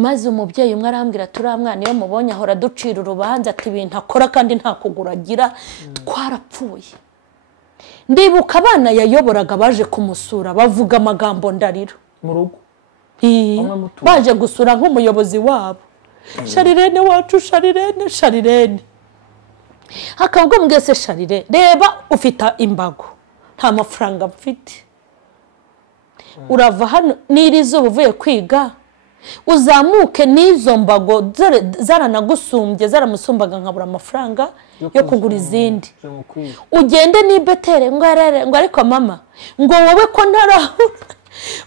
maze umubyeyi umwe arambwira turiya mwana iyo mubonye ahora ducira urubanza ati ibintu akora kandi nta kuguragira twarapfuye. Ndibuka abana yayoboraga baje kumusura bavuga amagambo ndarira mu rugo baje gusura nk'umuyobozi wabo. Charlene wacu, Charlene hakabwo mwese Charlene reba ufite imbago nta mafaranga mfite, urava hano n'irizo uvuye kwiga uzamuke n'izo mbago zaranagusumbye zaramusumbaga nkabura amafaranga yo kugura izindi, ugende n'ibetere ngo ariko mama ngo wowe ko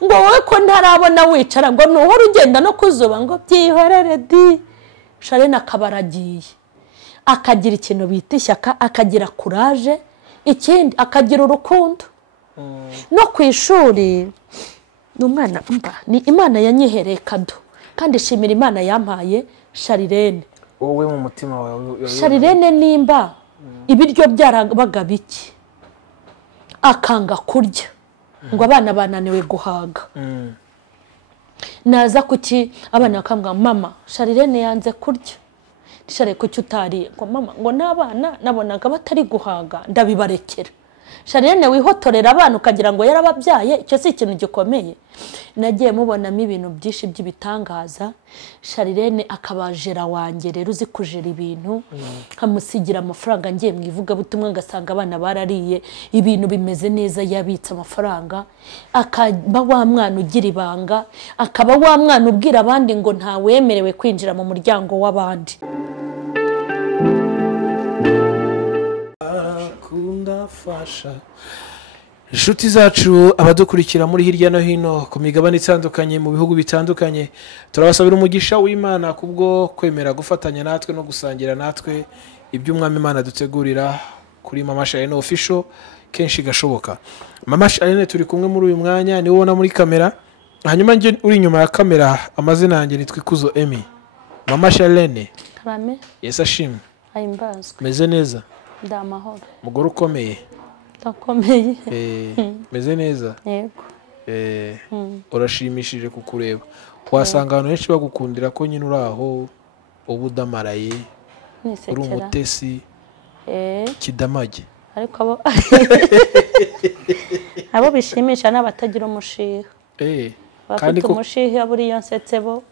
ngo wowe ko ntarabona wicara ngo nuhora ugenda no kuzuba ngo byihorere di. Charlene akabaragiye akagira ikintu bita ishyaka, akagira courage, ikindi akagira urukundo no ku ishuri. Umwana ni Imana yanyihereye kado kandi shimira Imana yampaye Charlene. Wowe mu mutima wawe Charlene nimba ibiryo byarabaga biki akanga kurya ngo abana bananiwe guhaga, naza kuki abana bakambwa mama Charlene yanze kurya, Charlene kuki utariye ngo mama ngo n'abana nabonaga batari guhaga ndabibarekera. Charlene wihotorera abantu ukagira ngo yarababyaye, icyo si ikintu gikomeye. Nagiye mubonamo ibintu byinshi by'ibitangaza. Charlene akabajera wanjye rero uzi kujera ibintu, kamusigira amafaranga ngiye mwivuga butumwe ngasanga abana barariye ibintu bimeze neza, yabitse amafaranga. Akaba wa mwana ugira ibanga, akaba wa mwana ubwira abandi ngo nta wemerewe kwinjira mu muryango w'abandi. Fasha inshuti zacu abadukurikira muri hirya no hino ku migabane itandukanye mu bihugu bitandukanye, turabasabira umugisha w'Imana kubwo kwemera gufatanya natwe no gusangira natwe iby'umwami Imana dutegurira kuri Mama Charlene official kenshi gashoboka. Mama Charlene turi kumwe muri uyu mwanya, ni wona muri kamera, hanyuma nje uri nyuma ya kamera. Amazina yanjye nitwa Ikuzo Emmy. Mama Charlene Rame Yesu ashimwe. Ahimbazwe. Meze neza? Ndamahoro. Mugore ukomeye? Ndakomeye. Meze neza? Yego. Urashimishije kukureba. Wasanga abantu benshi bagukundira ko nyine uraho ubudamaraye uri umutesi kidamage, ariko abo bishimisha n'abatagira umushiha. Kandi ko umushiha buriya nsetse bo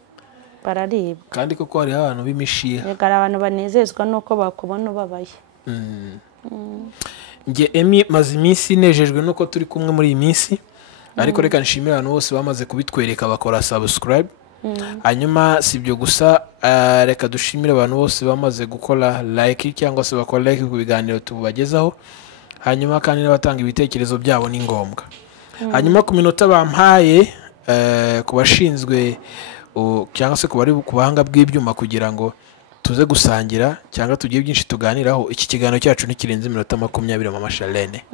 bararibwa, kandi koko hari abantu b'imishiha. Yegara abantu banezezwa nuko bakubona ubabaye. Nge Emmy maze iminsi nejejwe nuko turi kumwe muri iyi minsi, ariko reka nshimira abantu bose bamaze kubitwereka bakora subscribe. Hanyuma sibyo gusa, reka dushimire abantu bose bamaze gukora like cyangwa se bakora like ku biganiro tubagezaho, hanyuma kandi n'abatanga ibitekerezo byabo ni ngombwa. Hanyuma ku minota bampaye kubashinzwe cyangwa se kubari ku bahanga bw'ibyuma kugira ngo tuze gusangira cyangwa tugiye byinshi tuganiraho, iki kiganiro cyacu ntikirenze iminota 20. Mama Charlene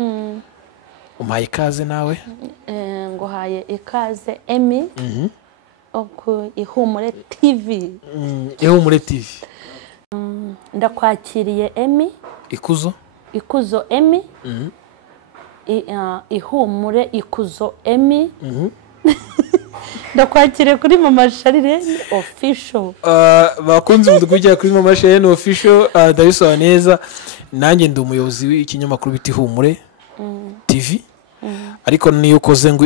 umpaye ikaze nawe. Ngo haye ikaze Emmy oku Ihumure TV. Ihumure TV. Ndakwakiriye Emmy. Ikuzo Emmy. Ihumure Ikuzo Emmy. Ndakwakire kuri Mama Charlene official. Bakunze mudukujya kuri Mama Charlene official. Ndabisobanura neza, nanjye ndi umuyobozi w'ikinyamakuru biti Ihumure TV. Ariko niyo ukoze ngo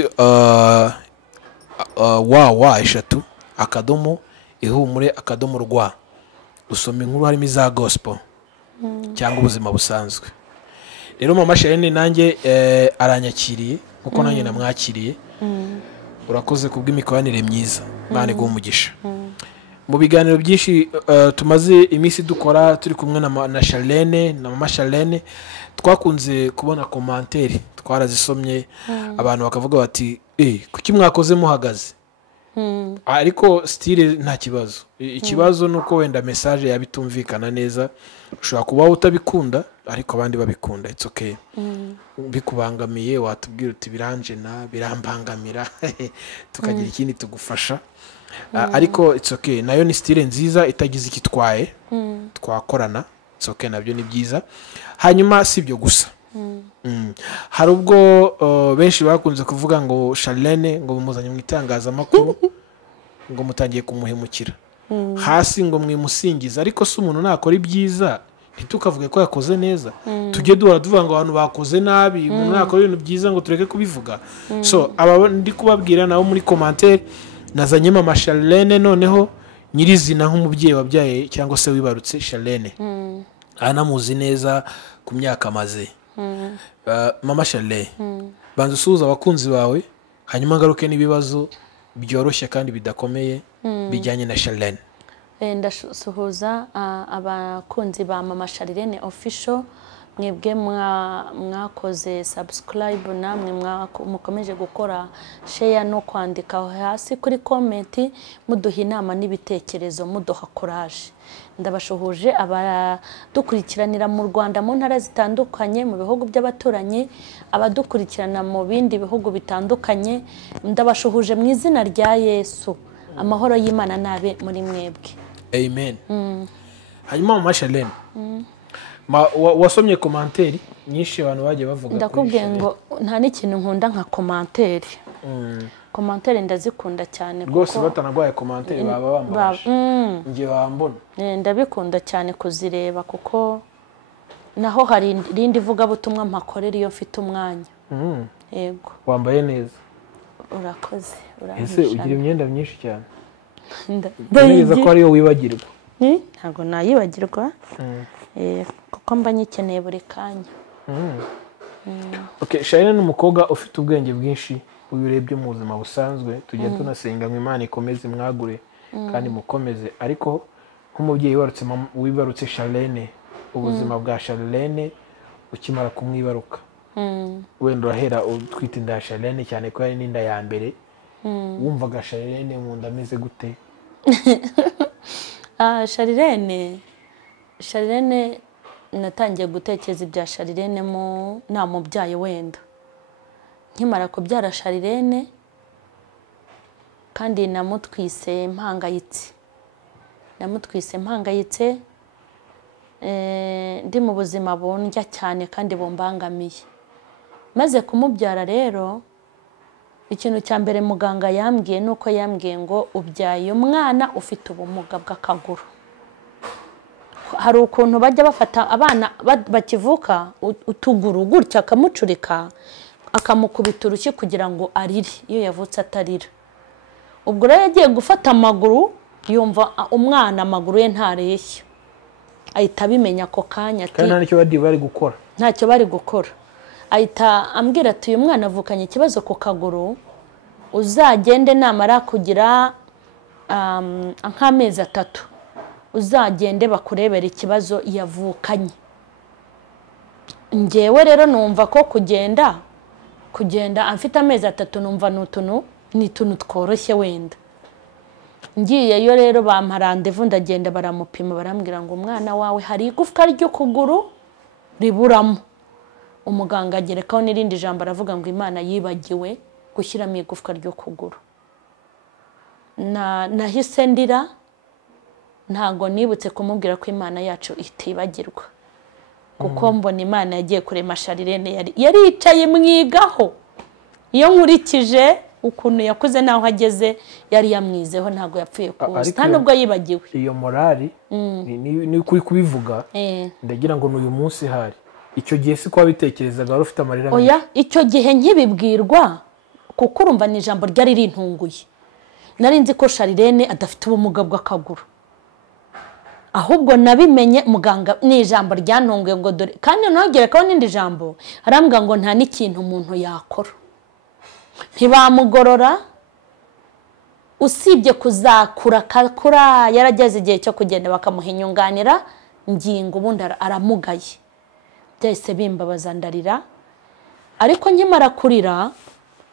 eshatu akadomo ihumure akadomo rwa usoma inkuru harimo za gospel cyangwa ubuzima busanzwe. Rero Mama Charlene nanjye aranyakiriye kuko nanjye namwakiriye. Urakoze kubw'imikoranire myiza, Imana iguhe umugisha. Mu biganiro byinshi tumaze iminsi dukora turi kumwe na Charlene na Mama Charlene, twakunze kubona commentaire twarazisomye, abantu bakavuga bati kuki mwakoze muhagaze. Ariko style nta kibazo. Ikibazo nuko wenda message yabitumvikana neza, ushobora kuba utabikunda ariko abandi babikunda, it's okay. Bikubangamiye watubwira uti biranje na birambangamira tukagira ikindi tugufasha. Ariko it's okay, nayo ni style nziza itagize ikitwaye, twakorana, it's okay, nabyo ni byiza. Hanyuma sibyo gusa, hari ubwo benshi bakunze kuvuga ngo Charlene ngo bumuzanye mu itangazamakuru ngo mutangiye kumuhemukira hasi ngo mwimusingiza ariko se umuntu nakora ibyiza ntitukavuge ko yakoze neza tujye duhora tuvuga ngo abantu bakoze nabi umuntu nakora ibintu byiza ngo tureke kubivuga so aba ndi kubabwira nabo muri commentaire nazanye mama Charlene noneho nyirizina nk'umubyeyi wabyaye cyangwa se wibarutse Charlene anamuzi neza ku myaka amaze mama Charlene banza usuhuza abakunzi bawe hanyuma ngaruke n'ibibazo byoroshye kandi bidakomeye bijyanye na Charlene. Ndasuhuza abakunzi ba mama Charlene official mwebwe mwakoze subscribe namwe mukomeje gukora share no kwandika hasi kuri comment muduha inama n'ibitekerezo muduha courage. Ndabashuhuje abadukurikiranira mu Rwanda mu ntara zitandukanye mu bihugu by'abaturanyi abadukurikirana mu bindi bihugu bitandukanye ndabashuhuje mu izina rya Yesu amahoro y'Imana nabe muri mwebwe. Amen. Hanyuma mama Charlene wasomye commentaire nyinshi abantu bagiye bavuga ndakubwiye ngo nta n'ikintu nkunda nka commentaire commentaire ndazikunda cyane kuko rwose batanagwaye commentaire baba bambaje ngiye bambona ndabikunda cyane kuzireba kuko naho hari irindi vuga butumwa mpakorera iyo mfite umwanya yego wambaye neza urakoze ese ugira imyenda myinshi cyane ndabyiza ko ariyo wibagirwa ntabwo nayibagirwa kuko mba nyikeneye buri kanya. Okay, Charlene ni umukobwa ufite ubwenge bwinshi ubirebye mu buzima busanzwe tujya tunasenga ngo Imana ikomeze mwagure kandi mukomeze ariko nk'umubyeyi wibarutse Charlene ubuzima bwa Charlene ukimara kumwibaruka wenda urahera utwite inda ya Charlene cyane ko yari n'inda ya mbere wumvaga Charlene mu nda ameze gute? Charlene natangiye gutekereza ibya Charlene nta mubyaye wenda nkimara kubyara Charlene kandi namutwise mpangayitse ndi mu buzima bundya cyane kandi bumbangamiye maze kumubyara rero ikintu cya mbere muganga yambwiye nuko yambwiye ngo ubyaye umwana ufite ubumuga bw'akaguru. Hari ukuntu bajya bafata abana bakivuka utuguru gutya akamucurika akamukubita urushyi kugira ngo arire iyo yavutse atarira. Ubwo rero yagiye gufata amaguru yumva umwana amaguru ye ntareshya ahita abimenya ako kanya ati kandi ntacyo bari gukora ahita ambwira ati uyu mwana avukanye ikibazo ku kaguru uzagende namara kugira nk'amezi 3 uzagende bakurebera ikibazo yavukanye. Ngewe rero numva ko kugenda afite amezi 3 numva ni tuntu tworoshye wenda. Ngiyeyo rero bampa rendez-vous ndagenda baramupima barambwira ngo umwana wawe hari igufwa ry'ukuguru riburamo. Umuganga agerekaho n'irindi jambo aravuga ngo Imana yibagiwe gushyiramo igufwa ry'ukuguru. Nahise ndira ntago nibutse kumubwira ko Imana yacu itibagirwa kuko mbona Imana yagiye kurema Charlene yari yicaye mwigaho iyo nkurikije ukuntu yakuze naho ageze yari yamwizeho ntago yapfuye kuza nta nubwo yibagiwe. Iyo morali ni kuri kubivuga ndagira ngo n'uyu munsi hari icyo gihe si kwa bitekerezaga wari ufite amarira oya icyo gihe nkibibwirwa kuko urumva ni ijambo ryari rintunguye nari nzi ko Charlene adafite ubumuga bw'akaguru ahubwo nabimenye muganga ni ijambo ryantunguye ngo dore kandi nogerekaho n'indi jambo arambwa ngo nta n'ikintu umuntu yakora ntibamugorora usibye kuzakura kakura yarageze igihe cyo kugenda bakamuha inyunganira ngingo ubundi aramugaye byahise bimbabaza ndarira ariko nkimara kurira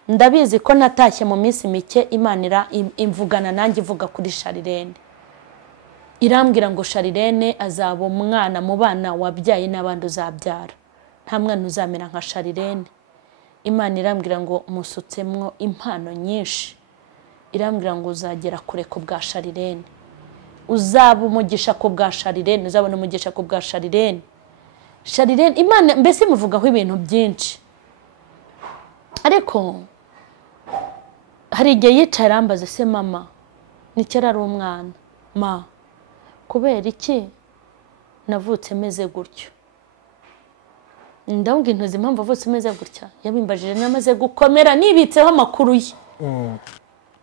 ndabizi ko natashye mu minsi mike Imana imvugana nanjye ivuga kuri Charlene irambwira ngo Charlene azaba umwana mu bana wabyaye n'abandi uzabyara nta mwana uzamera nka Charlene. Imana irambwira ngo musutsemwo impano nyinshi irambwira ngo uzagera kure ku bwa Charlene uzaba umugisha ku bwa Charlene uzabona umugisha ku bwa Charlene. Imana mbese muvugaho ibintu byinshi ariko hari igihe yicara ambaza se mama ni kera ari umwana ma kubera iki navutse meze gutyo ndabwira intozi impamvu avutse meze gutya yabimbajije namaze gukomera nibitseho amakuru ye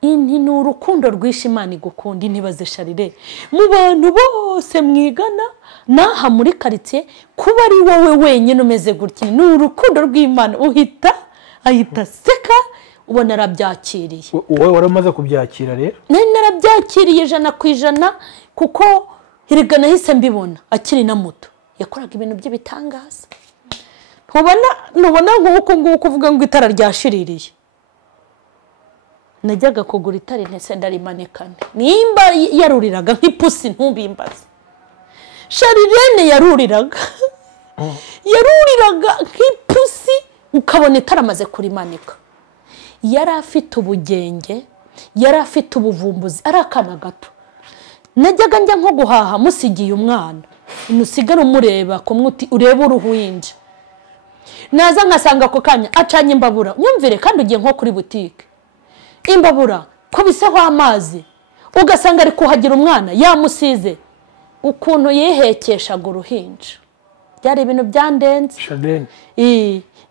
inti ni urukundo rwishe Imana igukunda intibaze Charlene mu bantu bose mwigana naha muri quartier kuba ari wowe wenyine umeze gutya ni urukundo rw'Imana ahita seka ubona arabyakiriye wowe waramaze kubyakira rero narabyakiriye 100% kuko hirigana hise mbibona akiri na muto yakoraga ibintu by'ibitangaza ntubona nk'uko uvuga ngo itara ryashiririye najyaga kugura itara ntese ndarimanikane nimba yaruriraga nk'ipusi ntubimbaze Charlene yaruriraga nk'ipusi ukabona itara amaze kurimanika yari afite ubugenge yari afite ubuvumbuzi ari akana gato najyaga njya nko guhaha musigiye umwana umusigara umureba kumwe ureba uruhinja naza nkasanga ako kanya acanye imbabura nyumvire kandi ugiye nko kuri butike imbabura ko biseho amazi ugasanga ari kuhagira umwana yamusize ukuntu yihekeshaga uruhinja byari ibintu byandenze Charlene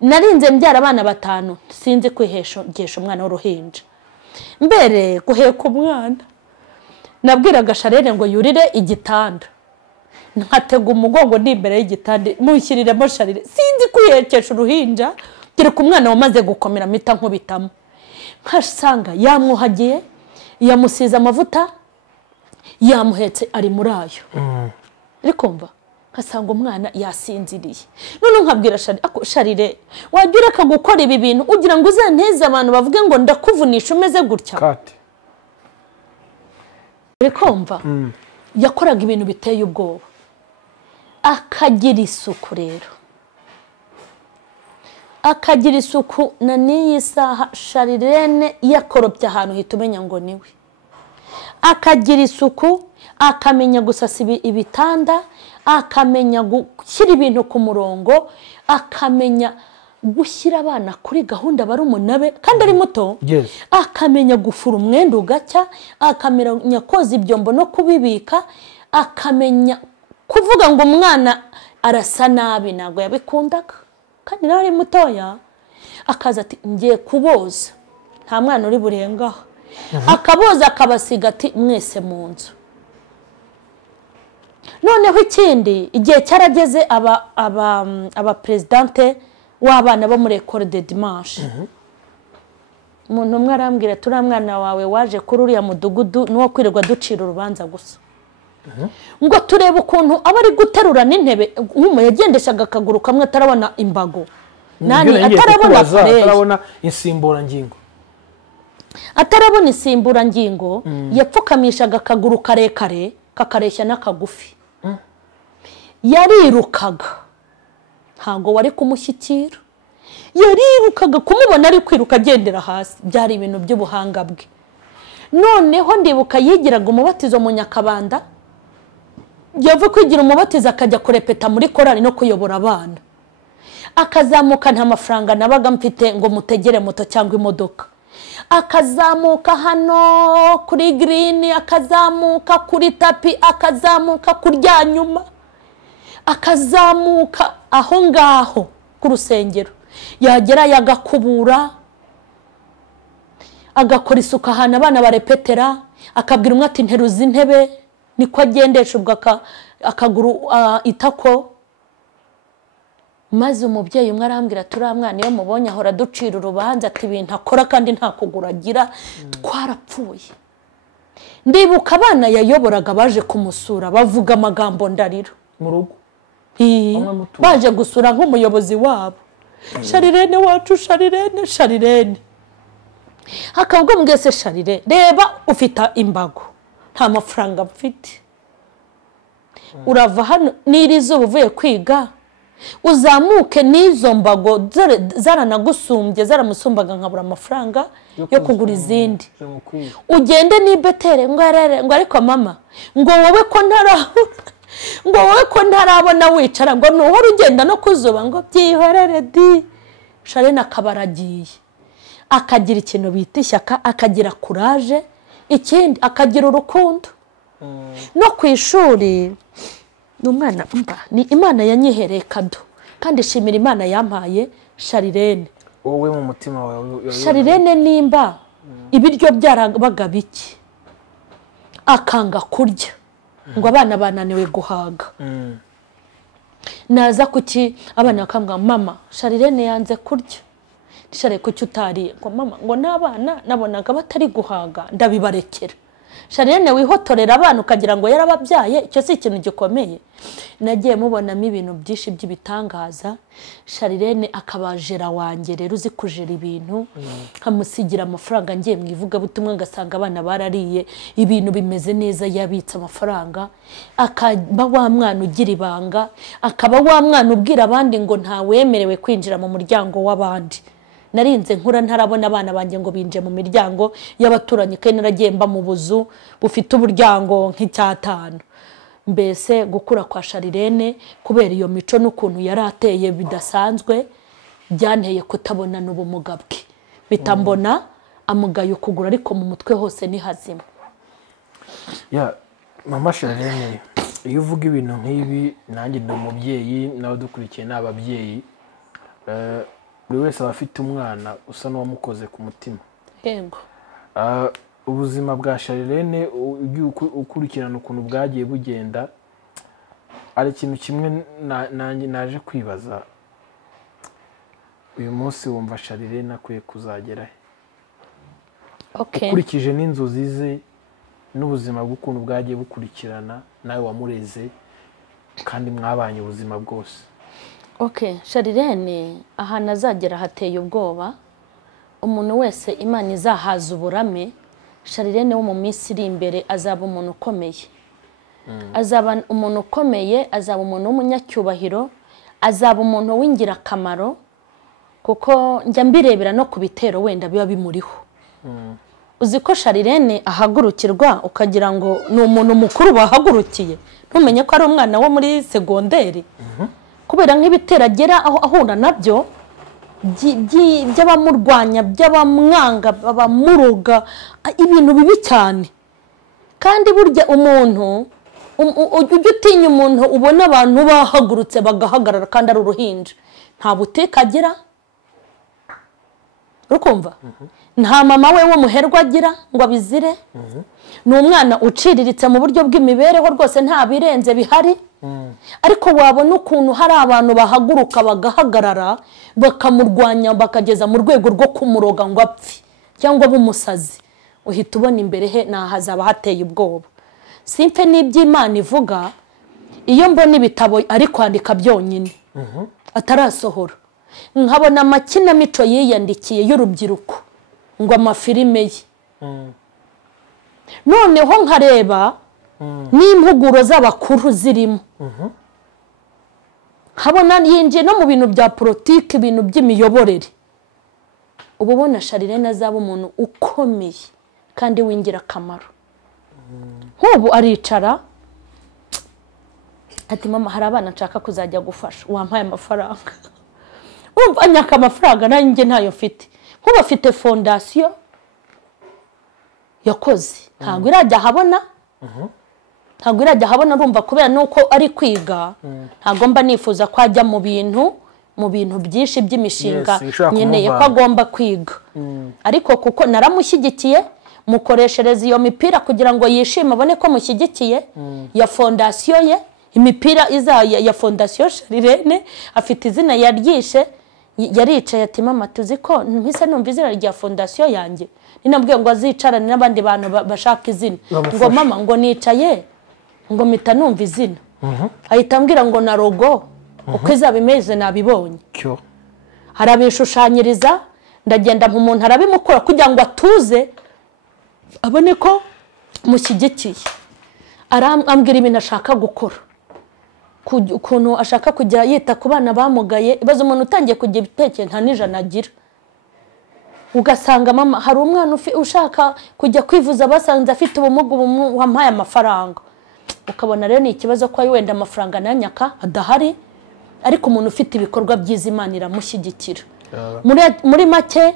narinze mbyara abana 5 sinzi kwihesha umwana w'uruhinja mbere guheka umwana nabwiraga Charlene ngo yurire igitanda nkatega umugongo ndi imbere y'igitanda mushyiriremo Charlene sinzi kwihekesha uruhinja kire ku mwana wamaze gukomera mita nkubitamo nkasanga yamwuhagiye yamusiza amavuta yamuhetse ari muri ayo rikumva nkasanga umwana yasinziriye none nkabwira Charlene wagira ka gukora ibi bintu ugira ngo uzanteze abantu bavuge ngo ndakuvunisha umeze gutya kati rikumva yakoraga ibintu biteye ubwoba akagira isuku rero akagira isuku na niyi saha Charlene yakoropye ahantu hitumenya ngo niwe akagira isuku akamenya gusasa ibitanda akamenya gushyira ibintu ku murongo akamenya gushyira abana kuri gahunda bari umunabe kandi ari muto akamenya gufura umwenda ugacya akamenya koza ibyombo no kubibika akamenya kuvuga ngo umwana arasa nabi nago yabikundaga kandi nawe ari mutoya akaza ati ngiye kuboza nta mwana uri burengaho akaboza akabasiga ati mwese mu nzu noneho ikindi igihe cyarageze aba presidente w'abana bo muri école de dimanche umuntu umwe arambwira turi mwana wawe waje kuri uriya mudugudu nuwo kwirirwa ducira urubanza gusa ngo turebe ukuntu aba ari guterura n'intebe nk'umu yagendeshaga akaguru kamwe atarabona imbago nani atarabona insimburangingo yapfukamishaga akaguru karekare kakareshya n'akagufi yarirukaga ntago wari kumushyikira yarirukaga kumubona ari kwiruka agendera hasi byari ibintu by'ubuhanga bwe noneho ndibuka yigiraga umubatizo mu Nyakabanda yavuye kwigira umubatizo akajya kurepeta muri korali no kuyobora abana akazamuka nta mafaranga nabaga mfite ngo mutegere moto cyangwa imodoka akazamuka hano kuri green akazamuka kuri tapi akazamuka kurya nyuma akazamuka aho ngaho ku rusengero yagera yagakubura agakora isuka hana abana barepetera akabwira umwe ati nteruza intebe niko agendesha ubwo akaguru itako maze umubyeyi umwe arambwira turamwana iyo mubonye ahora ducira urubanza ati ibintu akora kandi nta kugura agira twarapfuye ndibuka abana yayoboraga baje kumusura bavuga amagambo ndariro mu rugo baje gusura nk'umuyobozi wabo Charlene wacu Charlene hakabwo mwese Charlene reba ufite imbago nta mafaranga mfite urava hano nirizo uvuye kwiga uzamuke n'izo mbago zaranagusumbye zaramusumbaga nkabura amafaranga yo kugura izindi ugende nibetere ngo ariko mama ngo wowe ko ntarabona wicara ngo nuhora ugenda no kuzuba ngo byihorere di Charlene akabaragiye akagira ikintu bita ishyaka akagira courage ikindi akagira urukundo no ku ishuri n'umwana ni Imana yanyihereye kado kandi shimira Imana yampaye Charlene. wowe mu mutima wawe Charlene nimba ibiryo byarabaga biki akanga kurya ngo abana bananiwe guhaga naza kuki abana bakambwa mama Charlene yanze kurya Charlene kuki utariye ngo mama ngo n'abana nabonaga batari guhaga ndabibarekera. Charlene wihotorera abana ukagira ngo yarababyaye icyo si ikintu gikomeye. Nagiye mubonamo ibintu byinshi by'ibitangaza. Charlene akabajera wanjye rero uzi kujera ibintu nkamusigira amafaranga ngiye mwivuga butumwe ngasanga abana barariye ibintu bimeze neza yabitse amafaranga akaba wa mwana ugira ibanga akaba wa mwana ubwira abandi ngo nta wemerewe kwinjira mu muryango w'abandi. Narinze nkura ntarabona abana banjye ngo binje mu miryango y'abaturanyi kandi naragiye mba mu buzu bufite uburyango nk'icyatanu. Mbese gukura kwa Charlene kubera iyo mico n'ukuntu yarateye bidasanzwe byanteye kutabona n'ubumuga bwe bitambona amugaye ukugura ariko mu mutwe hose ni hazima. Mama Charlene iyo uvuga ibintu nk'ibi nanjye ndi umubyeyi nawe dukurikiye n'ababyeyi buri wese aba afite umwana usa n'uwamukoze ku mutima. Yego. Ubuzima bwa Charlene ukurikirana ukuntu bwagiye bugenda ari ikintu kimwe nanjye naje kwibaza uyu munsi wumva Charlene akwiye kuzagera he? Ukurikije n'inzozi ze n'ubuzima bw'ukuntu bwagiye bukurikirana nawe wamureze kandi mwabanye ubuzima bwose. Charlene ahantu azagera hateye ubwoba. Umuntu wese Imana izahaza uburame. Charlene wo mu minsi iri imbere azaba umuntu ukomeye. Azaba umuntu ukomeye, azaba umuntu w'umunyacyubahiro, azaba umuntu w'ingirakamaro kuko njya mbirebera no ku bitero wenda biba bimuriho. Uzi ko Charlene ahagurukirwa ukagira ngo ni umuntu mukuru bahagurukiye ntumenye ko ari umwana wo muri segonderi. Kubera nk'ibiteragera aho ahura nabyo by'abamurwanya by'abamwanga babamuruga ibintu bibi cyane. Kandi burya umuntu ujya utinya umuntu ubona abantu bahagurutse bagahagarara kandi ari uruhinja nta buteka agira urukumva nta mama we wo muherwa agira ngo abizire ni umwana uciriritse mu buryo bw'imibereho rwose nta birenze bihari. Ariko wabona ukuntu hari abantu bahaguruka bagahagarara bakamurwanya bakageza mu rwego rwo kumuroga ngo apfe cyangwa bumusazi uhita ubona imbere he nahazaba hateye ubwoba. Simpe n'iby'Imana ivuga iyo mbona ibitabo ari kwandika byonyine atarasohora nkabona amakinamico yiyandikiye y'urubyiruko ngo amafilime ye noneho nkareba n'impuguro z'abakuru zirimo habona yinjiye no mu bintu bya politiki ibintu by'imiyoborere. Ubu ubona Charlene azaba umuntu ukomeye kandi w'ingirakamaro. Nk'ubu aricara ati mama hari abana nshaka kuzajya gufasha wampaye amafaranga. Umva nyaka amafaranga nanjye ntayo mfite. Nk'ubu afite fondasiyo yakoze ntabwo irajya habona ntabwo irajya habona urumva kubera nuko ari kwiga ntabwo mba nifuza ko ajya mu bintu byinshi by'imishinga nyeneye ko agomba kwiga. Ariko kuko naramushyigikiye mukoreshereza iyo mipira kugira ngo yishime abone ko mushyigikiye ya fondasiyo ye imipira ya fondasiyo Charlene afite izina yaryishe yaricaye ati mama tuzi ko mpise numva izina rya fondasiyo yanjye ninambwiye ngo azicarane n'abandi bantu bashaka izina ngo mama ngo nicaye ngo mpita numva izina ahita ambwira ngo na logo uko izaba imeze nabibonye harabishushanyiriza ndagenda mu muntu arabimukora kugira ngo atuze abone ko mushyigikiye. Arambwira ibintu ashaka gukora ukuntu ashaka kujya yita ku bana bamugaye. Ibaze umuntu utangiye kugira ibitekerezo nta n'ijana agira ugasanga mama hari umwana ushaka kujya kwivuza basanze afite ubumuga wampaye amafaranga ukabona rero ni ikibazo ko wenda amafaranga nanyaka adahari ariko umuntu ufite ibikorwa byiza Imana iramushyigikira. Muri make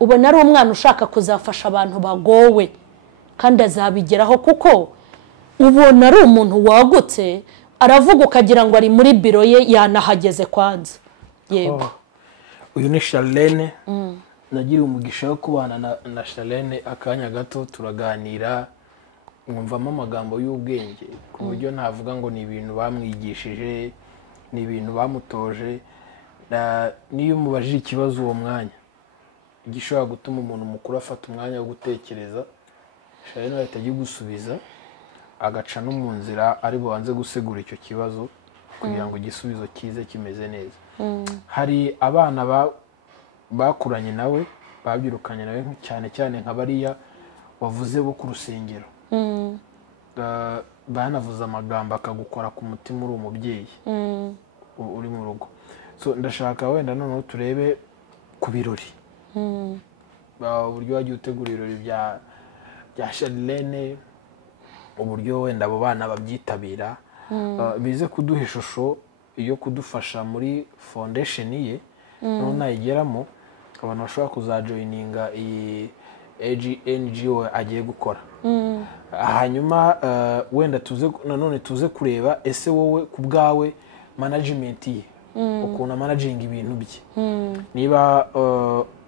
ubona ari umwana ushaka kuzafasha abantu bagowe kandi azabigeraho kuko ubona ari umuntu wagutse aravuga ukagira ngo ari muri biro ye yanahageze kwanza. Yego. Uyu ni Charlene. Nagiriye umugisha wo kubana na Charlene akanya gato turaganira mwumvamo amagambo y'ubwenge ku buryo navuga ngo ni ibintu bamwigishije, ni ibintu bamutoje. Niyo umubajije ikibazo uwo mwanya gishobora gutuma umuntu mukuru afata umwanya wo gutekereza, Charlene ahita gusubiza agaca no mu nzira ari bubanze gusegura icyo kibazo kugira ngo igisubizo kize kimeze neza. Hari abana bakuranye nawe babyirukanye nawe cyane cyane nka bariya wavuze bo ku rusengero, banavuze amagambo akagukora ku mutima uri umubyeyi uri mu rugo. So ndashaka wenda noneho turebe ku birori, uburyo wagiye utegura ibirori bya Charlene, uburyo wenda abo bana babyitabira, bize kuduha ishusho yo kudufasha muri foundation ye no nayigeramo abantu bashobora kuzajoininga iyi NGO agiye gukora. Hanyuma wenda tuze kureba ese wowe ku bwawe management ye ukuntu managing ibintu bye, niba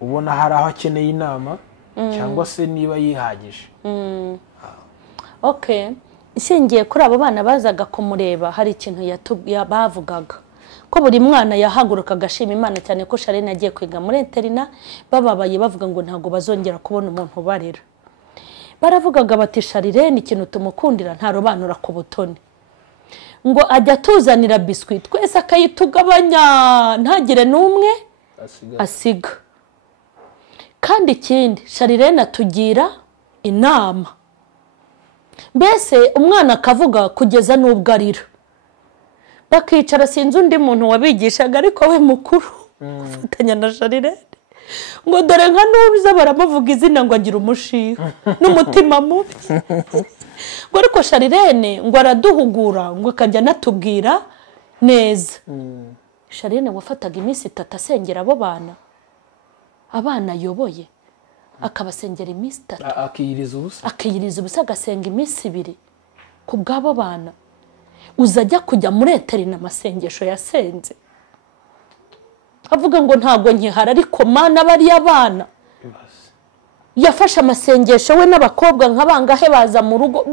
ubona hari aho akeneye inama cyangwa se niba yihagije. Okay, ishingiye kuri abo bana bazaga kumureba hari ikintu bavugaga ko buri mwana yahaguruka agashima Imana cyane ko Charlene agiye kwiga muri interina, bababaye bavuga ngo ntago bazongera kubona umuntu ubarera. Baravugaga bati Charlene ikintu tumukundira ntarobanura ku butoni, ngo ajya tuzanira biscuit twese akayitugabanya ntagire n'umwe asiga. Kandi ikindi Charlene atugira inama, mbese umwana akavuga kugeza n'ubwo arira, bakicara sinzi undi muntu wabigishaga ariko we mukuru ufatanya na Charlene ngo dore nka n'ubiza baramuvuga izina ngo agira umushiha n'umutima mubi, ngo ariko Charlene ngo araduhugura ngo akajya natubwira neza. Charlene wafataga iminsi 3 asengera abo bana, abana yoboye akabasengera iminsi 3 akiyiriza ubusa agasenga iminsi 2 ku bw'abo bana. Uzajya kujya muri eterina amasengesho yasenze avuga ngo ntago nkihara, ariko Mana bari abana yafashe amasengesho we n'abakobwa nk'abangahe baza mu rugo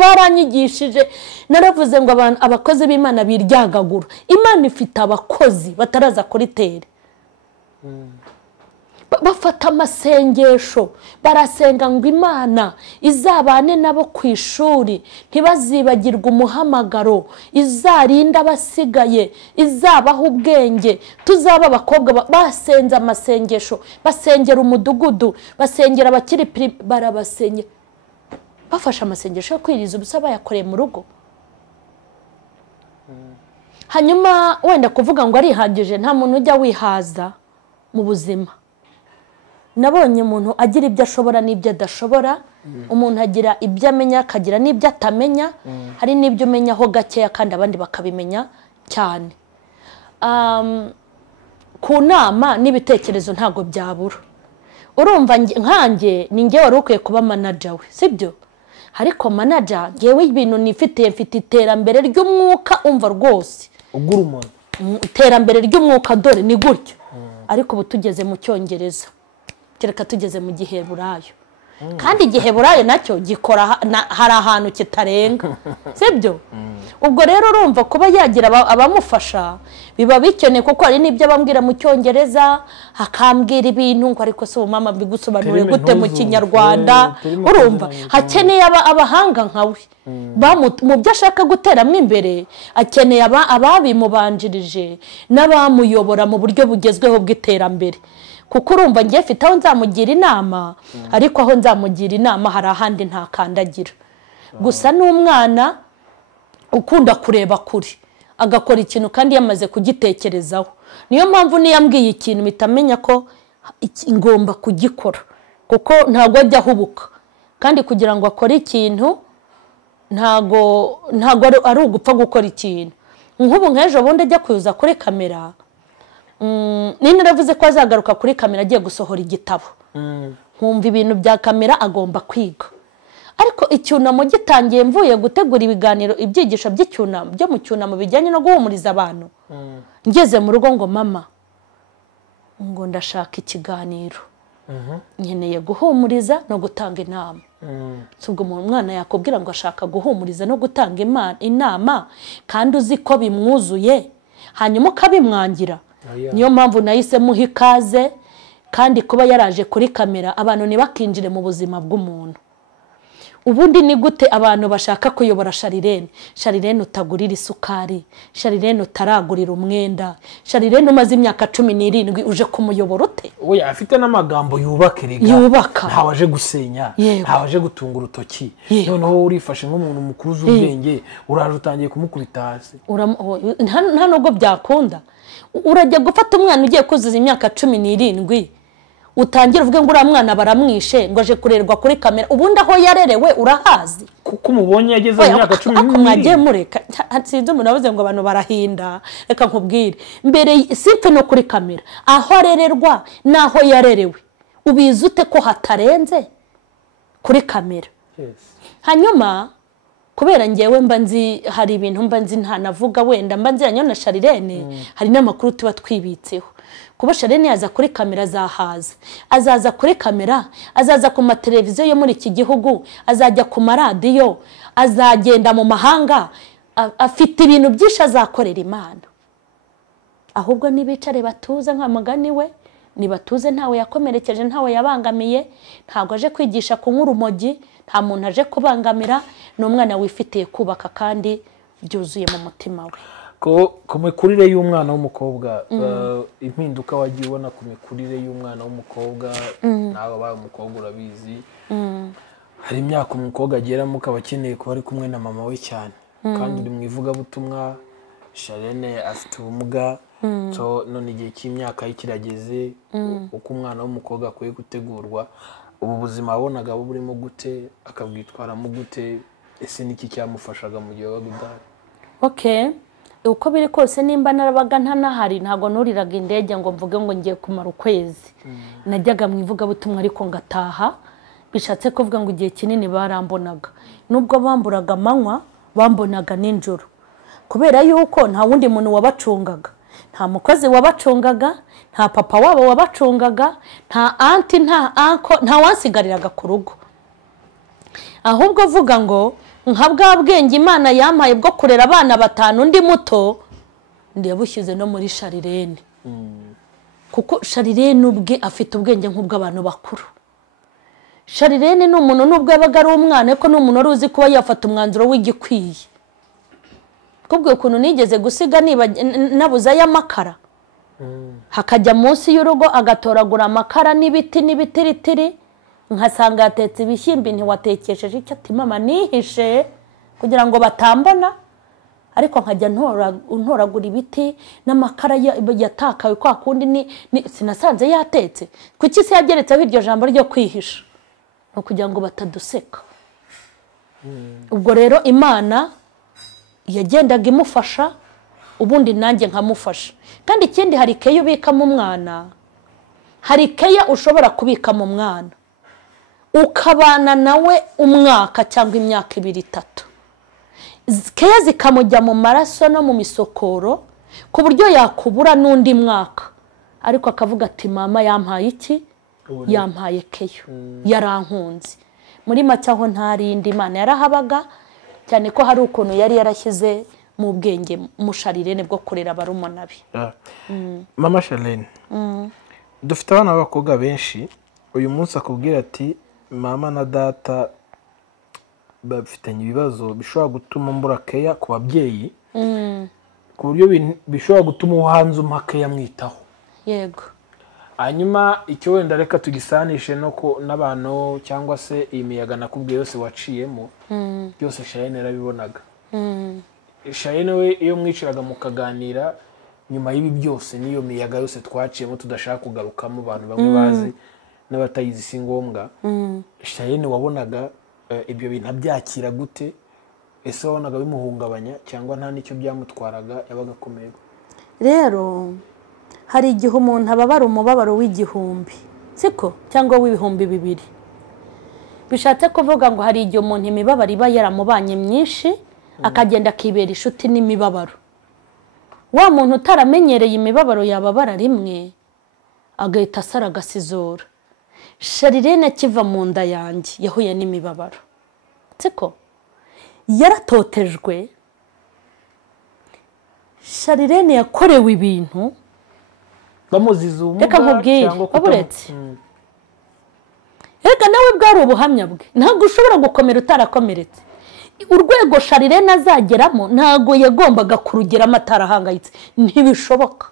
baranyigishije. Naravuze ngo abakozi b'Imana biryagagura, Imana ifite abakozi bataraza kuri tere, bafata amasengesho barasenga ngo Imana izabane nabo ku ishuri, ntibazibagirwa umuhamagaro, izarinda basigaye, izabaho ubwenge. Tuzaba abakobwa basenze amasengesho, basengera umudugudu, basengera abakiri barabasenge, bafasha amasengesho yo kwiriza ubusa bayakoreye mu rugo. Hanyuma wenda kuvuga ngo arihagije, nta muntu ujya wihaza mu buzima. Nabonye umuntu agira ibyo ashobora n'ibyo adashobora, umuntu agira ibyo amenya akagira n'ibyo atamenya, hari n'ibyo umenya ho gakeya kandi abandi bakabimenya cyane. Ku nama n'ibitekerezo ntago byabura. Urumva nkanjye ni nge wari ukwiye kuba manager we, sibyo? Ariko manager ngewe ibintu nifite iterambere ry'umwuka, umva rwose ugura umuntu iterambere ry'umwuka dore ni gutyo. Ariko ubu tugeze mu Cyongereza, kereka tugeze mu Giheburayo, kandi Igiheburayo nacyo gikora hari ahantu kitarenga, sibyo? Ubwo rero urumva kuba yagira abamufasha biba bikeneye, kuko hari n'ibyo abambwira mu Cyongereza akambwira ibintu ngo ariko se mama mbigusobanure gute mu Kinyarwanda. Urumva hakeneye abahanga nkawe mu byo ashaka guteramo imbere, akeneye ababimubanjirije n'abamuyobora mu buryo bugezweho bw'iterambere. Kuko urumva ngiye mfite aho nzamugira inama, ariko aho nzamugira inama hari ahandi ntakandagira. Gusa n'umwana ukunda kureba kuri agakora ikintu kandi yamaze kugitekerezaho. Niyo mpamvu niyambwiye ikintu mitamenya ko ngomba kugikora, kuko ntago ajya ahubuka. Kandi kugira ngo akore ikintu ntago ari ugupfa gukora ikintu. Nk'ubu nk'ejo bundi ajya kuza kuri kamera, nini ravuze ko azagaruka kuri kamera agiye gusohora igitabo. Nkumva ibintu bya kamera agomba kwiga. ariko icyunamo gitangiye mvuye gutegura ibiganiro ibyigisho by'icyunamo byo mu cyunamo bijyanye no guhumuriza abantu ngeze mu rugo ngo mama ngo ndashaka ikiganiro nkeneye guhumuriza no gutanga inama ubwo umwana yakubwira ngo ashaka guhumuriza no gutanga inama kandi uzi ko bimwuzuye hanyuma ukabimwangira niyo mpamvu nahise muha ikaze kandi kuba yaraje kuri kamera abantu ntibakinjire mu buzima bw'umuntu ubundi ni gute abantu bashaka kuyobora Charlene utagurira isukari Charlene utaragurira umwenda Charlene umaze imyaka 17 uje kumuyobora ute oya afite n'amagambo yubaka ntawaje gusenya ntawaje gutunga urutoki noneho urifashe nk'umuntu mukuruza ubwenge uraje utangiye kumukubita hasi nta nubwo byakunda urajya gufata umwana ugiye kuzuza imyaka 17 utangira uvuge ngo uriya mwana baramwishe ngo aje kurerwa kuri kamera ubundi aho yarerewe urahazi kuko umubonye yageze mu myaka 12 mwagiye mureka sinzi umuntu avuze ngo abantu barahinda reka nkubwire mbere simfe no kuri kamera aho arererwa naho yarerewe ubizi ute ko hatarenze kuri kamera hanyuma kubera ngewe mba nzi hari ibintu mba nzi ntanavuga wenda mba nziranye na Charlene hari n'amakuru tuba twibitseho kuba Charlene yaza kuri kamera azaza kuri kamera azaza ku mateleviziyo yo muri iki gihugu azajya ku maradiyo azagenda mu mahanga afite ibintu byinshi azakorera Imana ahubwo nibicare batuze nka mugani we nibatuze ntawe yakomerekeje ntawe yabangamiye ntago aje kwigisha kunywa urumogi nta muntu aje kubangamira n'umwana wifitiye kubaka kandi byuzuye mu mutima we ku mikurire y'umwana w'umukobwa impinduka wagiye ubona ku mikurire y'umwana w'umukobwa nawe abaye umukobwa urabizi hari imyaka umukobwa ageramo ukaba akeneye kuba ari kumwe na mama we cyane kandi uri mu ivugabutumwa Charlene afite ubumuga none igihe cy'imyaka ye kirageze uko umwana w'umukobwa akwiye gutegurwa ubu buzima wabonaga burimo gute akabwitwaramo gute ese niki cyamufashaga mu gihe wabaga udahari uko biri kose nimba narabaga ntanahari ntago nuriraga indege ngo mvuge ngo ngiye kumara ukwezi najyaga mu ivugabutumwa ariko ngataha bishatse kuvuga ngo igihe kinini barambonaga nubwo bamburaga amanywa bambonaga ninjoro kubera yuko nta wundi muntu wabacungaga nta mukozi wabacungaga nta papa wabo wabacungaga nta anti nta anko nta wansigariraga ku rugo ahubwo vuga ngo nka bwa bwenge Imana yampaye bwo kurera abana 5 ndi muto ndiyabushyize no muri Charlene kuko Charlene ubwe afite ubwenge nk'ubw'abantu bakuru Charlene ni umuntu nubwo yabaga ari umwana ko n'umuntu wari uzi kuba yafata umwanzuro w'igikwiye kubwo ukuntu nigeze gusiga nabuza y'amakara hakajya munsi y'urugo agatoragura amakara n'ibiti n'ibitiritiri nkasanga yatetse ibishyimbo ntiwatekesheje icyo ati mama nihishe kugira ngo batambona ariko nkajya ntoragura ibiti n'amakara yatakawe kwa kundi sinasanze yatetse kuki se yageretseho iryo jambo ryo kwihisha no kugira ngo bataduseka ubwo rero Imana yagendaga imufasha ubundi nanjye nkamufasha kandi ikindi hari keya ubika mu mwana hari keya ushobora kubika mu mwana ukabana nawe umwaka cyangwa imyaka 2-3 keya zikamujya mu maraso no mu misokoro ku buryo yakubura n'undi mwaka ariko akavuga ati mama yampaye iki yampaye keya yarankunze muri make aho ntarindi Imana yarahabaga cyane ko hari ukuntu yari yarashyize mu bwenge mu Charlene bwo kurera barumona be mama Charlene dufite abana b'abakobwa benshi uyu munsi akubwira ati mama na data bafitanye ibibazo bishobora gutuma mbura keya ku babyeyi ku buryo bishobora gutuma uhanze umake yamwitaho yego hanyuma icyo wenda reka tugisanishe no n'abantu cyangwa se iyi miyaga nakubwiye yose waciyemo byose Charlene yarabibonaga Charlene we iyo mwiciraga mukaganira nyuma y'ibi byose niyo miyaga yose twaciyemo tudashaka kugarukamo abantu bamwe bazi n'abatayizi si ngombwa Charlene wabonaga ibyo bintu abyakira gute ese wabonaga bimuhungabanya cyangwa nta nicyo byamutwaraga yabaga akomeye rero hari igihe umuntu ababara umubabaro w'igihumbi siko cyangwa w'ibihumbi 2 bishatse kuvuga ngo hari igihe umuntu imibabaro iba yaramubanye myinshi akagenda akibera inshuti n'imibabaro. Wa muntu utaramenyereye imibabaro yababara rimwe agahita asara agasizora. Charlene akiva mu nda yanjye yahuye n'imibabaro, siko yaratotejwe. Charlene yakorewe ibintu bamuziza ubumuga reka nkubwire baburetse. Reka nawe bwari ubuhamya bwe, ntabwo ushobora gukomera utarakomeretse. Urwego Charlene azageramo ntago yagombaga kurugeramo atarahangayitse, ntibishoboka.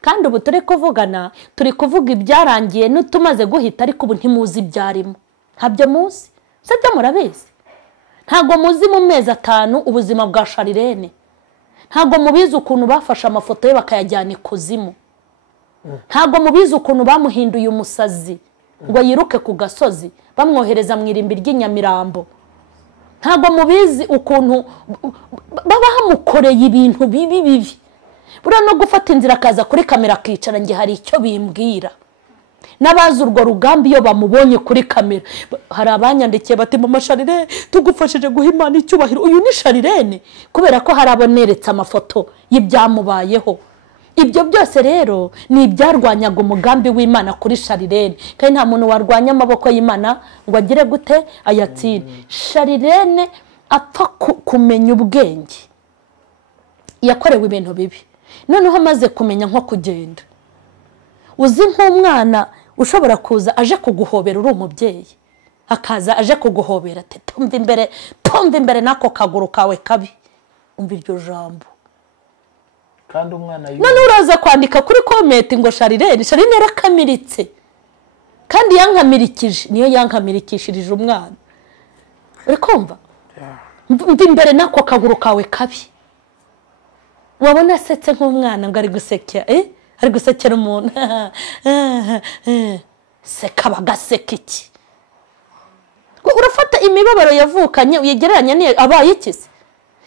Kandi ubu turi kuvugana, turi kuvuga ibyarangiye n'utumaze guhita, ariko ubu ntimuzi ibyarimo. Ntabyo muzi, se byo murabizi. Ntago muzi mu mezi 5 ubuzima bwa Charlene. Ntago mubizi ukuntu bafashe amafoto ye bakayajyana ikuzimu. Ntago mubizi ukuntu bamuhinduye umusazi ngo yiruke ku gasozi bamwohereza mu irimbi ry'inyamirambo. Ntago mubizi ukuntu baba hamukoreye ibintu bibi. Buriya no gufata inzira akaza kuri kamera akicara nge hari icyo bimbwira. N'abazi urwo rugamba iyo bamubonye kuri kamera hari abanyandikiye bati mama Charlene tugufashije guha Imana icyubahiro. Uyu ni Charlene kubera ko hari aboneretse amafoto y'ibyamubayeho. Ibyo byose rero ni ibyarwanyaga umugambi w'Imana kuri Charlene, kandi nta muntu warwanya amaboko y'Imana ngo agire gute ayatsinde. Charlene apfa kumenya ubwenge, yakorewe ibintu bibi, noneho amaze kumenya nko kugenda. Uzi nk'umwana ushobora kuza aje kuguhobera uri umubyeyi, akaza aje kuguhobera ati tumva imbere nako kaguru kawe kabi, umva iryo jambo. Kandi umwana none uraza kwandika kuri comment ngo Charlene yarakamiritse, kandi yankamirikije, niyo yankamirikishirije umwana. Uri kumva? Umva imbere nako kaguru kawe kabi. Wabona setse nk'umwana ngo ari gusekera ari gusekera umuntu. Seka bagaseka iki? Urafata imibabaro yavukanye uyegeranya ni abaye ikisi.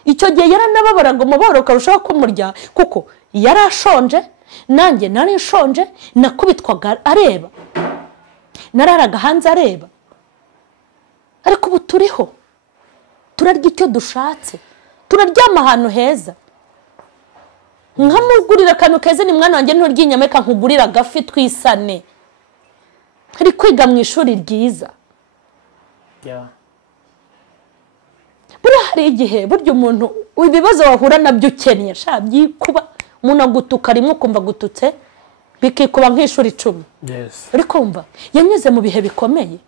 Icyo gihe yaranababaraga umubabaro ukarushaho kumurya, kuko yarashonje, nanjye nari nshonje, nakubitwaga areba, nararaga hanze areba. Ariko ubu turiho, turarya icyo dushatse, turaryama ahantu heza. Nkamugurira akantu keza, ni mwana wanjye nturya inyama, reka nkugurira agafi twisane. Ari kwiga mu ishuri ryiza. Buri hari igihe burya umuntu ibibazo wahura nabyo ukennye byikuba, umuntu agutuka rimwe ukumva gututse bikikuba nk'ishuri 10. Uri kumva yanyuze mu bihe bikomeye.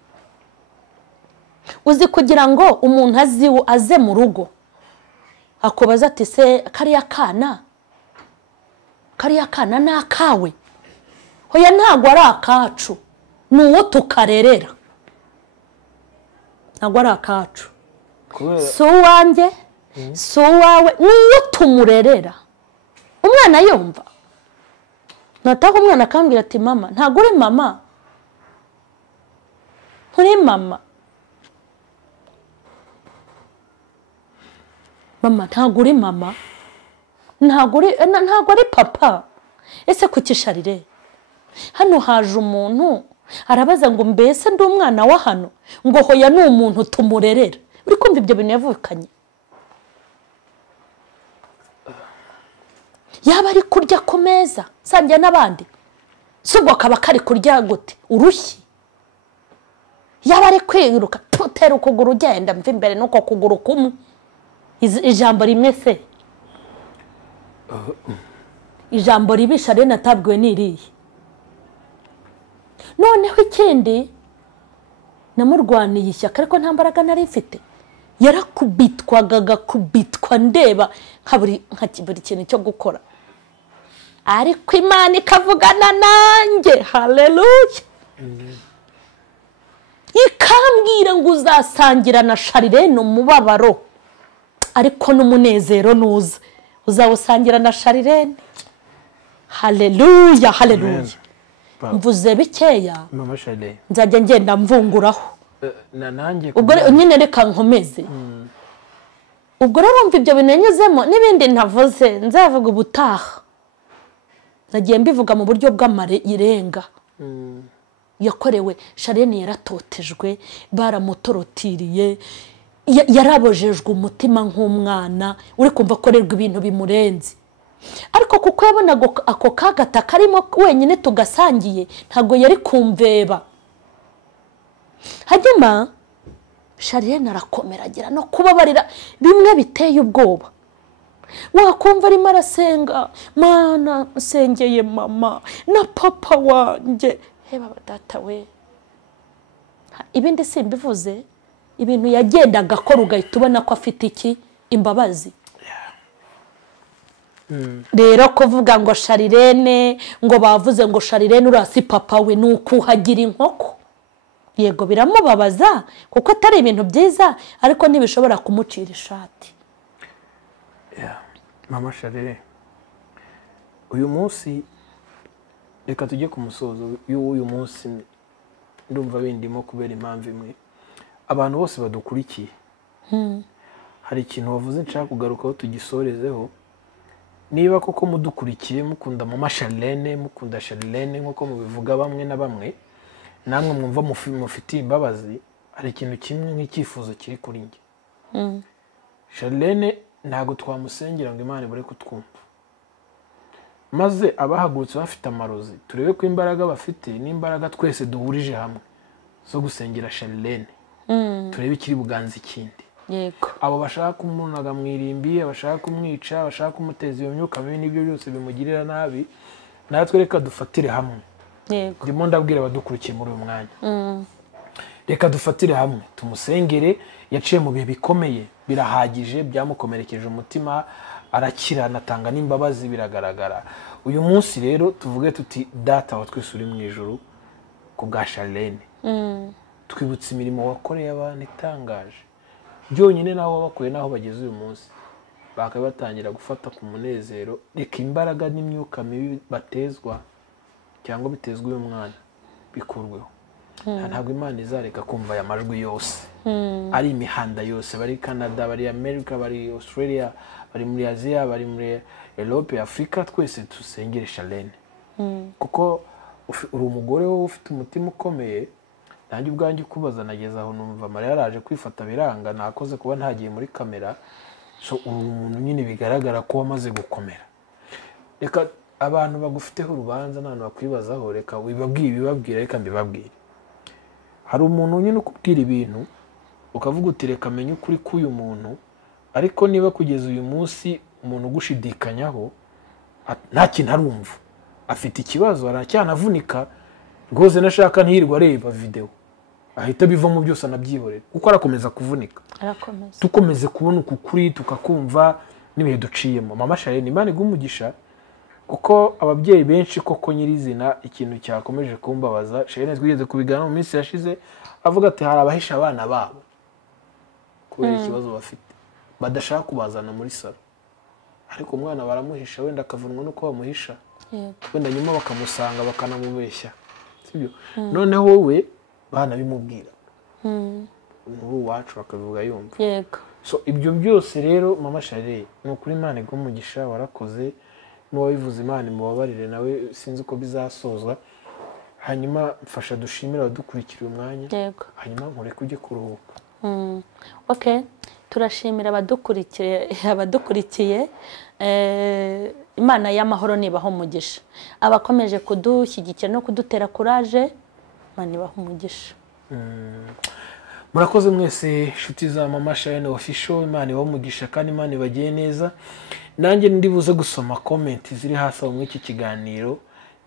Uzi kugira ngo umuntu aze mu rugo akubaza ati se kariya kana nakawe? Hoya ntago ari akacu, nuwo tukarerera. Ntago ari akacu, so wanjye so wawe, nuwo tumurerera. Umwana yumva, nataka umwana akambwira ati mama ntago uri mama, uri mama. Mama ntago uri mama, ntago ari papa. Ese kuki Charlene hano haje umuntu arabaza ngo mbese ndi umwana wa hano, ngo hoya ni umuntu tumurerera. Uri kumva ibyo bintu yavukanye? Yaba ari kurya ku meza sanjye n'abandi, subwo akaba kari kurya gute urushyi. Yaba ari kwiruka tutera ukuguru ugenda mva imbere nuko kuguru kumwe, ijambo rimwe se. Ijambo ribi Charlene atabwiwe n'iriye. Noneho ikindi namurwaniye ishyaka, ariko nta mbaraga nari mfite. Yarakubitwaga agakubitwa ndeba nkaburi kintu cyo gukora, ariko Imana ikavugana nanjye. Haleluya. Ikambwira ngo uzasangira na Charlene umubabaro, ariko n'umunezero nuza uzawusangira na Charlene. Haleluya, haleluya. Mvuze bikeya mama Charlene, nzajya ngenda mvunguraho nanjye ubwo nyine reka nkomeze. Ubwo rero umva ibyo binenyuzemo n'ibindi ntavuze nzavuga ubutaha. Nagiye mbivuga mu buryo bw'amare irenga. yakorewe. Charlene yaratotejwe, baramutorotiriye, yarabojejwe umutima nk'umwana uri kumva akorerwa ibintu bimurenze. Ariko kuko yabonaga ako kagata karimo wenyine tugasangiye, ntabwo yari kumveba. Hanyuma Charlene arakomera agira no kubabarira bimwe biteye ubwoba. Wakumva arimo arasenga, Mana nsengeye mama na papa wanjye. Heba data we, ibindi simbivuze, ibintu yagendaga akora ugahita ubona ko afite iki, imbabazi. Rero kuvuga ngo Charlene, ngo bavuze ngo Charlene urasi papa we, ni ukuhagira inkoko. Yego biramubabaza kuko atari ibintu byiza, ariko ntibishobora kumucira ishati. Mama Charlene, uyu munsi reka tujye ku musozo y'uyu munsi. Ndumva bindimo kubera impamvu imwe. Abantu bose badukurikiye, hari ikintu wavuze nshaka kugarukaho tugisorezeho. Niba koko mudukurikiye mukunda Mama Charlene, mukunda Charlene nk'uko mubivuga bamwe na bamwe, namwe mwumva mufite imbabazi, hari ikintu kimwe nk'icyifuzo kiri kuri njye. Charlene ntago twamusengera ngo Imana ibure kutwumva, maze abahagurutse bafite amarozi turebe ko imbaraga bafite n'imbaraga twese duhurije hamwe zo gusengera Charlene, turebe ikiri buganza ikindi. Yego, abo bashaka kumunaga mwirimbi, abashaka kumwica, abashaka kumuteza iyo myuka mibi n'ibyo byose bimugirira nabi, natwe reka dufatire hamwe. yego, Ndimo ndabwira abadukurikiye muri uyu mwanya, reka dufatire hamwe tumusengere. Yaciye mu bihe bikomeye, birahagije, byamukomerekeje umutima, arakira, anatanga n'imbabazi, biragaragara. Uyu munsi rero tuvuge tuti data wa twese uri mu ijuru, ku bwa Charlene twibutse imirimo wakoreye abantu itangaje, byonyine naho wabakuye naho bageze uyu munsi, bakaba batangira gufata ku munezero. Reka imbaraga n'imyuka mibi batezwa cyangwa bitezwa uyu mwana bikurweho. Ntabwo Imana izareka kumva aya majwi yose, ari imihanda yose, bari Canada, bari America, bari Australia, bari muri Aziya, bari muri Europe, Afrika, twese dusengere Charlene. Kuko uri umugore wowe ufite umutima ukomeye. Nanjye ubwanjye kubaza nageze aho numva Amarira yaraje kwifata biranga, nakoze kuba ntagiye muri kamera. So uri umuntu nyine bigaragara ko wamaze gukomera. Reka abantu bagufiteho urubanza nta bakwibazaho, reka wibabwire, reka mbibabwire. Hari umuntu nyine ukubwira ibintu ukavuga uti reka menye ukuri k'uyu muntu, ariko niba kugeza uyu munsi umuntu ugushidikanyaho nta kintu arumva, afite ikibazo, aracyanavunika rwose, nashaka ntiyirwa areba video ahita bivamo byose anabyihorera, kuko arakomeza kuvunika. Tukomeze kubona ukuri tukakumva n'ibihe duciyemo. Mama Charlene, Imana iguhe umugisha, kuko ababyeyi benshi koko nyirizina ikintu cyakomeje kumbabaza. Charlene twigeze kubigana mu minsi yashize, avuga ati hari abahisha abana babo kubera ikibazo bafite, badashaka kubazana muri salo, ariko umwana baramuhisha, wenda akavunwa nuko bamuhisha, wenda nyuma bakamusanga bakanamubeshya, sibyo? Noneho wowe bana bimubwira muri uwacu bakabivuga yumva. yego. So ibyo byose rero Mama Charlene, ni ukuri Imana iguhe umugisha, warakoze. N'uwabivuze Imana imubabarire, nawe sinzi uko bizasozwa. Hanyuma mfasha dushimira abadukurikira umwanya, hanyuma nkureke ujye kuruhuka. Okay, turashimira abadukurikiye. Imana y'amahoro nibaho umugisha, abakomeje kudushyigikira no kudutera courage, Imana ibaho umugisha. Murakoze mwese inshuti za Mama Charlene official. Imana ibaho umugisha kandi Imana ibagiye neza. Nanjye ndibuze gusoma comment ziri hasi mu iki kiganiro.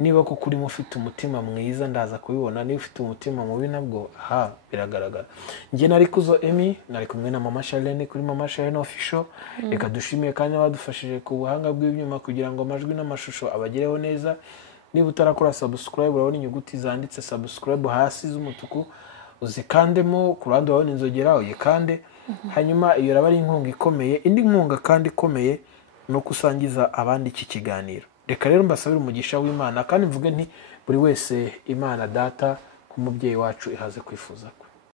Niba ko kuri mufite umutima mwiza ndaza kubibona, niba ufite umutima mubi nabwo biragaragara. Nge nari kuzo Emi, nari kumwe na Mama Charlene kuri Mama Charlene official. Reka dushimiye kandi abadufashije ku buhanga bw'ibyuma kugira ngo amajwi n'amashusho abagereho neza. Niba utarakora subscribe, urabona inyuguti zanditse subscribe hasi z'umutuku, uzikandemo. Ku ruhande urabona inzogera uyikande. Hanyuma iyo raba ari inkunga ikomeye. Indi nkunga kandi ikomeye no kusangiza abandi iki kiganiro. Reka rero mbasabire umugisha w'Imana kandi mvuge nti buri wese Imana data nk'umubyeyi wacu ihaze kwifuza.